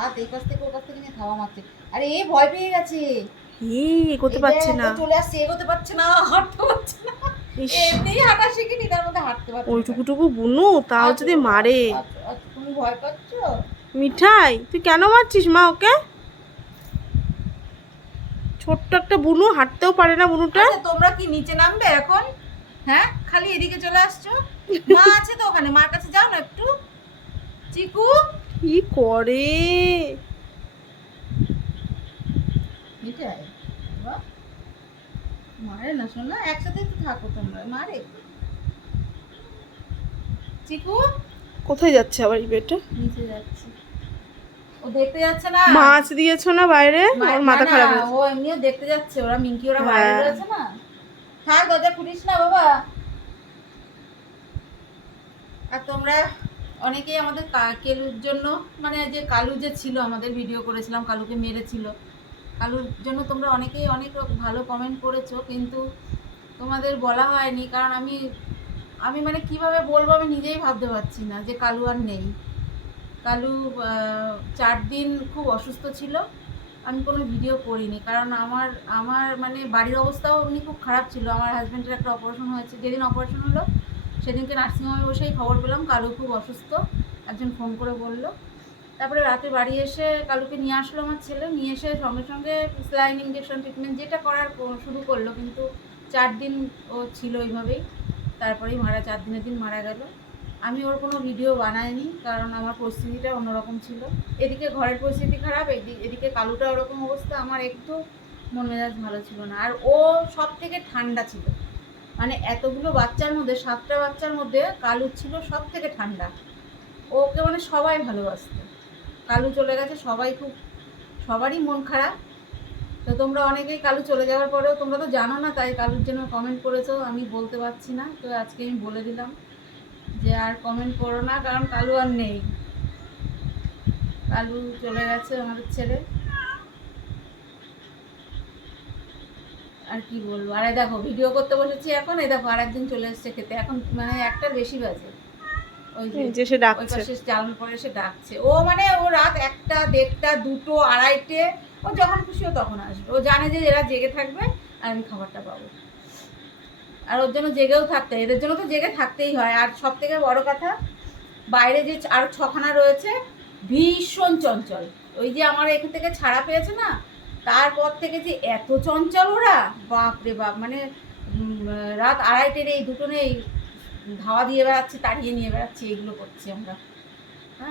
হাত এই পাশ থেকে ও পাশ থেকে নিয়ে থাবা মারছে। আরে এ ভয় পেয়ে গেছে, এগোতে পারছে না, চলে আসছে, এগোতে পারছে না, হাঁটতে পারছে না। এমনি হাঁটা শিখিনি, তার মধ্যে হাঁটতে পারছে না। ওইটুকুটুকু বুনু তাও যদি মারে। তুমি ভয় পাচ্ছ? মিঠাই তুই কেন মারছিস মা ওকে? ছোট্ট একটা বুনু, হাঁটতেও পারে না বুনুটা। আচ্ছা তোমরা কি নিচে নামবে এখন? হ্যাঁ, খালি এদিকে চলে আসছো। মা আছে তো ওখানে, মার কাছে যাও না একটু। চিকু কি করে মিঠাই, বাহ, মারে না শোনা, একসাথে তো থাকো তোমরা, মারে? চিকু কোথায় যাচ্ছে আবার এই বেটা? নিচে যাচ্ছে, ও দেখতে যাচ্ছে না। মাছ দিয়েছো না বাইরে? ওর মাথা খারাপ না, হয়েছে। ও এমনিও দেখতে যাচ্ছে, ওরা মিঙ্কি ওরা বাইরে হ্যাঁ। রয়েছে না। থাক, দরজা খুলিস না বাবা। আর তোমরা অনেকেই আমাদের কেলুর জন্য, মানে যে কালু যে ছিল, আমাদের ভিডিও করেছিলাম কালুকে মেরেছিল, কালুর জন্য তোমরা অনেকেই অনেক ভালো কমেন্ট করেছো, কিন্তু তোমাদের বলা হয়নি। কারণ আমি আমি মানে কিভাবে বলবো আমি নিজেই ভাবতে পারছি না যে কালু আর নেই। কালু 4 দিন খুব অসুস্থ ছিল, আমি কোনো ভিডিও করিনি, কারণ আমার আমার মানে বাড়ির অবস্থাও এমনি খুব খারাপ ছিল। আমার হাজব্যান্ডের একটা অপারেশন হয়েছে, যেদিন অপারেশন হলো সেদিনকে নার্সিংহোমে বসেই খবর পেলাম কালু খুব অসুস্থ, একজন ফোন করে বলল। তারপরে রাতে বাড়ি এসে কালুকে নিয়ে আসলো আমার ছেলে, নিয়ে এসে সঙ্গে সঙ্গে স্যালাইন ইঞ্জেকশন ট্রিটমেন্ট যেটা করার শুরু করলো, কিন্তু 4 দিন ও ছিল ওইভাবেই, তারপরেই 4 দিনের দিন মারা গেল। আমি ওর কোনো ভিডিও বানাইনি, কারণ আমার পরিস্থিতিটা অন্যরকম ছিল। এদিকে ঘরের পরিস্থিতি খারাপ, এদিকে কালুটা ওরকম অবস্থা, আমার একটু মন মেজাজ ভালো ছিল না। আর ও সব থেকে ঠান্ডা ছিল, মানে এতগুলো বাচ্চার মধ্যে 7টা বাচ্চার মধ্যে কালু ছিল সব থেকে ঠান্ডা। ওকে মানে সবাই ভালোবাসত। কালু চলে গেছে, সবারই মন খারাপ। তো তোমরা অনেকেই কালু চলে যাওয়ার পরেও তোমরা তো জানো না, তাই কালুর জন্য কমেন্ট করেছো, আমি বলতে পারছি না। তো আজকে আমি বলে দিলাম যে আর কমেন্ট করো না, কারণ কালু আর নেই, কালু চলে গেছে আমাদের ছেড়ে। আর কি বলবো। আর এই দেখো ভিডিও করতে বসেছি এখন, এই দেখো আর একদিন চলে এসছে খেতে, এখন মানে 1টার বেশি বাজে। ওই যে সে ওই ডাকছে। পাশে চালানোর পরে এসে ডাকছে। ও মানে ও রাত 1টা, 1:30, 2টো, 2:30, ও যখন খুশি ও তখন আসবে। ও জানে যে এরা জেগে থাকবে আর আমি খাবারটা পাবো। আর ওর জন্য জেগেও থাকতে, এদের জন্য তো জেগে থাকতেই হয়। আর সব থেকে বড় কথা, বাইরে যে আরো 6খানা রয়েছে ভীষণ চঞ্চল। ওই যে আমার এখান থেকে ছাড়া পেয়েছে না, তারপর থেকে যে এত চঞ্চল ওরা, বাপ রে বাপ। মানে রাত 2:30 এই দুটো নেই, ধাওয়া দিয়ে বেড়াচ্ছে, তাড়িয়ে নিয়ে বেড়াচ্ছে, এগুলো করছি আমরা।